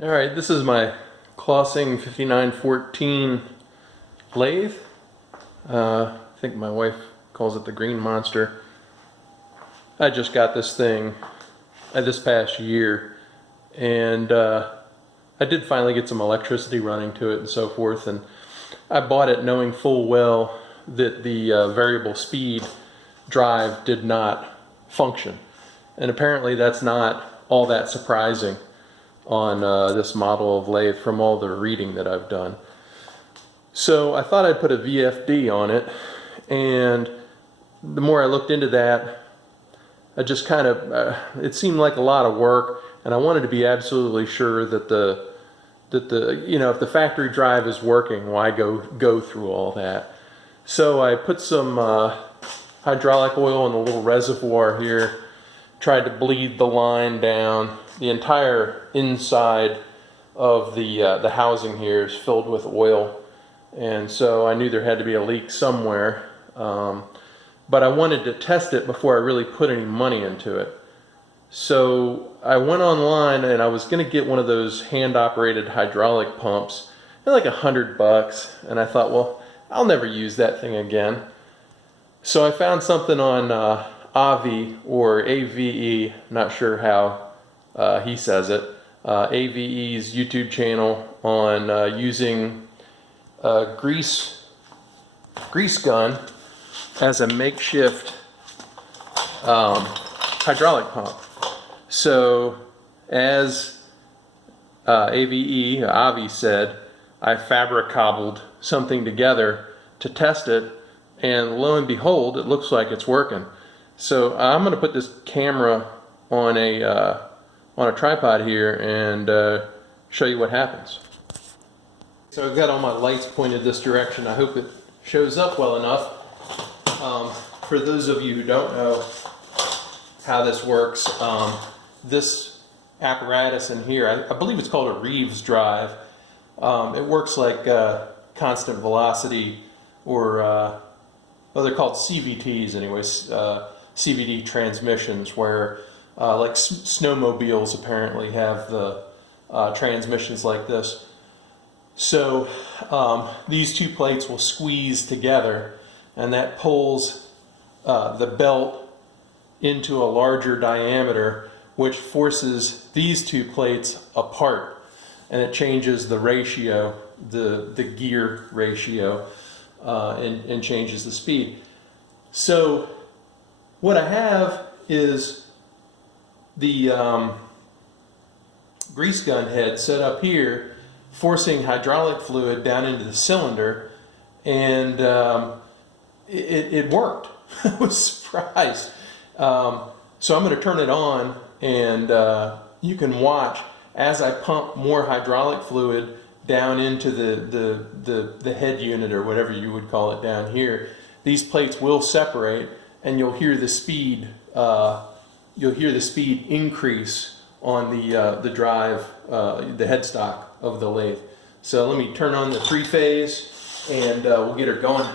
Alright, this is my Clausing 5914 lathe. I think my wife calls it the green monster. I just got this thing this past year, and I did finally get some electricity running to it and so forth, and I bought it knowing full well that the variable speed drive did not function. And apparently that's not all that surprising on this model of lathe from all the reading that I've done. So I thought I'd put a VFD on it, and the more I looked into that, I just kind of, it seemed like a lot of work, and I wanted to be absolutely sure that if the factory drive is working, why go through all that? So I put some hydraulic oil in a little reservoir here, tried to bleed the line down. The entire inside of the housing here is filled with oil, and so I knew there had to be a leak somewhere, but I wanted to test it before I really put any money into it. So I went online and I was going to get one of those hand-operated hydraulic pumps. They're like $100, and I thought, well, I'll never use that thing again. So I found something on AvE or AvE, not sure how he says it, AvE's YouTube channel on using a grease gun as a makeshift hydraulic pump. So as AvE said, I fabric-cobbled something together to test it, and lo and behold, it looks like it's working. So I'm going to put this camera on a tripod here and show you what happens. So I've got all my lights pointed this direction. I hope it shows up well enough. For those of you who don't know how this works, this apparatus in here, I believe it's called a Reeves drive. It works like constant velocity, or well, they're called CVTs anyways, CVT transmissions, where like snowmobiles apparently have the transmissions like this. So these two plates will squeeze together, and that pulls the belt into a larger diameter, which forces these two plates apart, and it changes the ratio, the gear ratio, and changes the speed. So what I have is the grease gun head set up here, forcing hydraulic fluid down into the cylinder, and it worked. I was surprised. So I'm going to turn it on, and you can watch as I pump more hydraulic fluid down into the head unit, or whatever you would call it down here. These plates will separate, and you'll hear the speed. You'll hear the speed increase on the drive, the headstock of the lathe. So let me turn on the three-phase, and we'll get her going.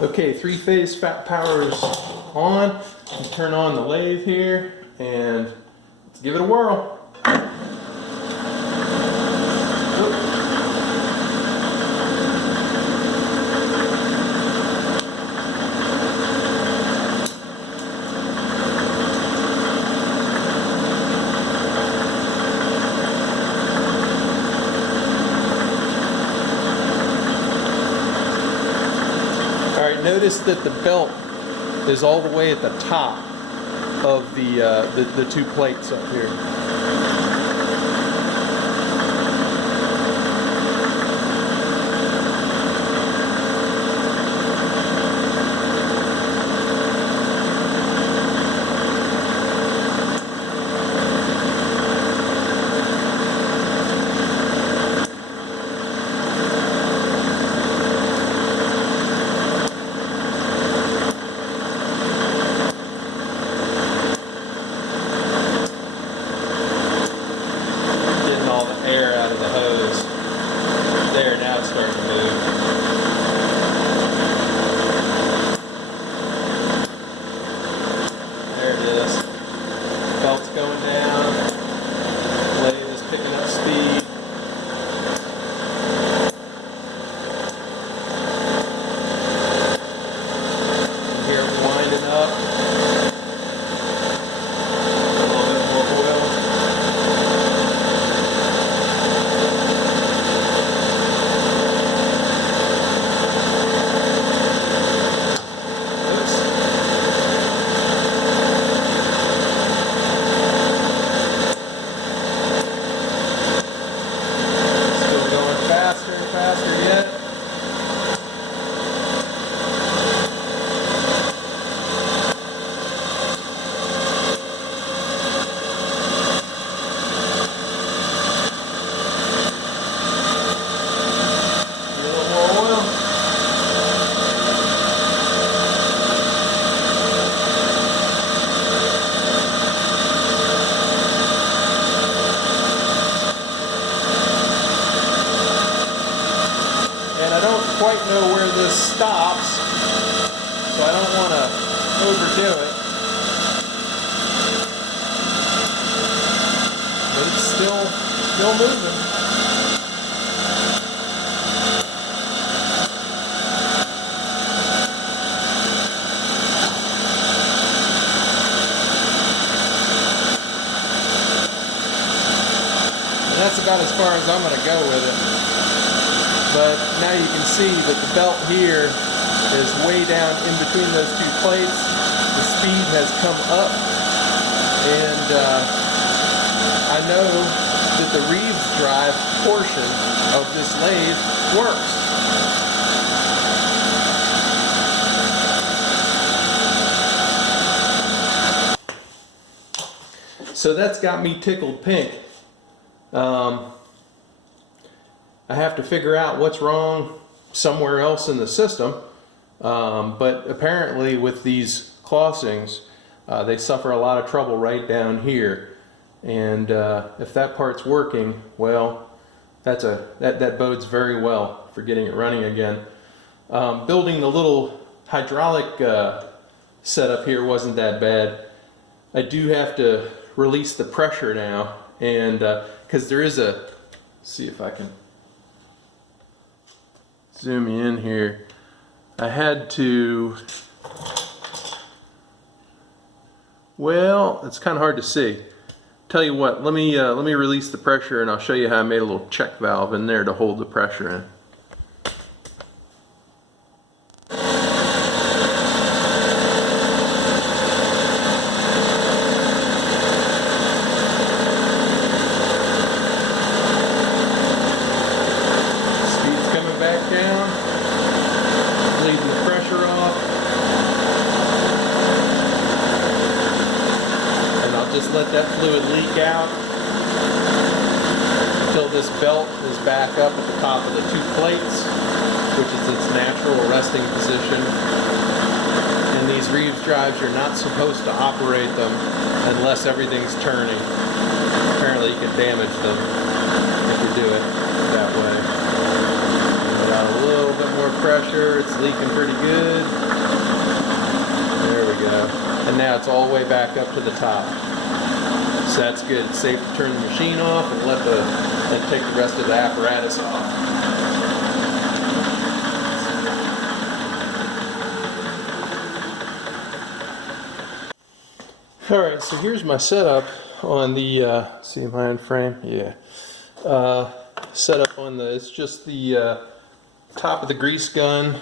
Okay, three-phase power is on. Let's turn on the lathe here, and let's give it a whirl. Notice that the belt is all the way at the top of the two plates up here. overdo it. But it's still moving. And that's about as far as I'm going to go with it. But now you can see that the belt here is way down in between those two plates. The speed has come up, and I know that the Reeves drive portion of this lathe works. So that's got me tickled pink. I have to figure out what's wrong somewhere else in the system, but apparently with these crossings, they suffer a lot of trouble right down here. And if that part's working, well, that bodes very well for getting it running again. Building the little hydraulic setup here wasn't that bad. I do have to release the pressure now, and because there is a, see if I can zoom you in here. I had to, well, it's kind of hard to see. Tell you what, let me release the pressure and I'll show you how I made a little check valve in there to hold the pressure in. Just let that fluid leak out until this belt is back up at the top of the two plates, which is its natural resting position. And these Reeves drives, you're not supposed to operate them unless everything's turning. Apparently you can damage them if you do it that way. Give it out a little bit more pressure. It's leaking pretty good. There we go. And now it's all the way back up to the top. So that's good. It's safe to turn the machine off and then take the rest of the apparatus off. Alright, so here's my setup on the, see, am I in frame? Yeah. Setup on the, it's just the top of the grease gun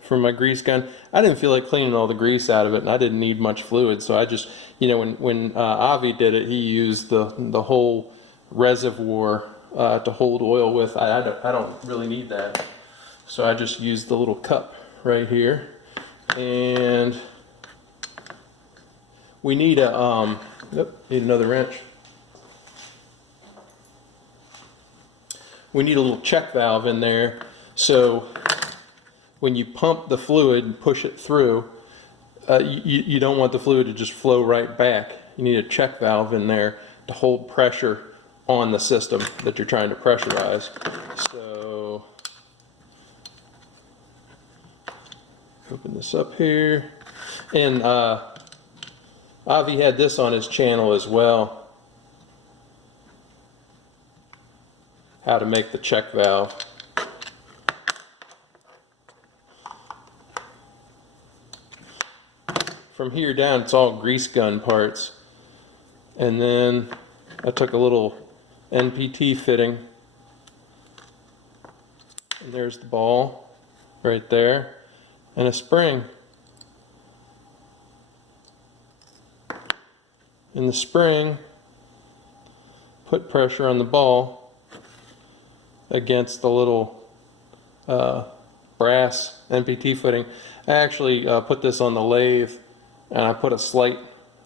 from my grease gun. I didn't feel like cleaning all the grease out of it, and I didn't need much fluid, so I just, you know, when AvE did it, he used the whole reservoir to hold oil with. I don't really need that, so I just used the little cup right here. And we need a need another wrench. We need a little check valve in there, so when you pump the fluid and push it through, you don't want the fluid to just flow right back. You need a check valve in there to hold pressure on the system that you're trying to pressurize. So, open this up here. And AvE had this on his channel as well, how to make the check valve. From here down, it's all grease gun parts. And then I took a little NPT fitting. And there's the ball right there. And a spring. In the spring, put pressure on the ball against the little brass NPT footing. I actually put this on the lathe, and I put a slight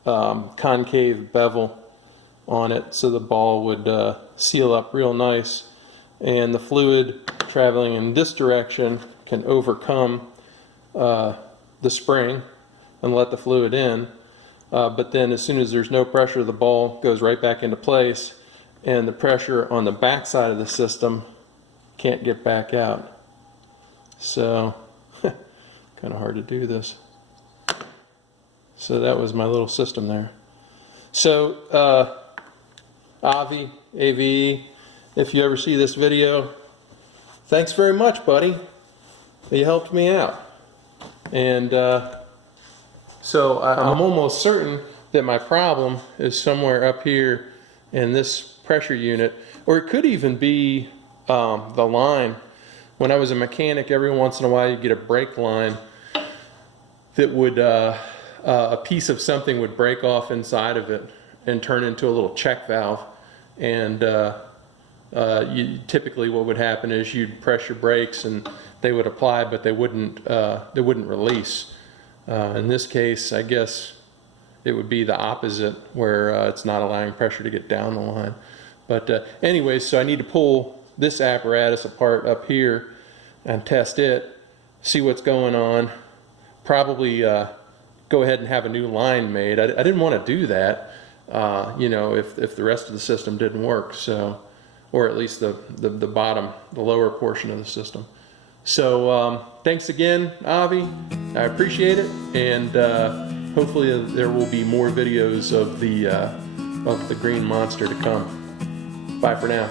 concave bevel on it so the ball would seal up real nice, and the fluid traveling in this direction can overcome the spring and let the fluid in. But then as soon as there's no pressure, the ball goes right back into place, and the pressure on the back side of the system can't get back out. So kind of hard to do this. So that was my little system there. So AvE, if you ever see this video, thanks very much, buddy. You helped me out. And so I'm almost certain that my problem is somewhere up here in this pressure unit, or it could even be the line. When I was a mechanic, every once in a while you get a brake line that would, a piece of something would break off inside of it and turn into a little check valve. And typically what would happen is you'd press your brakes and they would apply, but they wouldn't release. In this case, I guess it would be the opposite, where it's not allowing pressure to get down the line. But anyways, so I need to pull this apparatus apart up here and test it, see what's going on, probably go ahead and have a new line made. I didn't want to do that, you know, if the rest of the system didn't work, so, or at least the bottom, the lower portion of the system. So thanks again, AvE. I appreciate it, and hopefully there will be more videos of the green monster to come. Bye for now.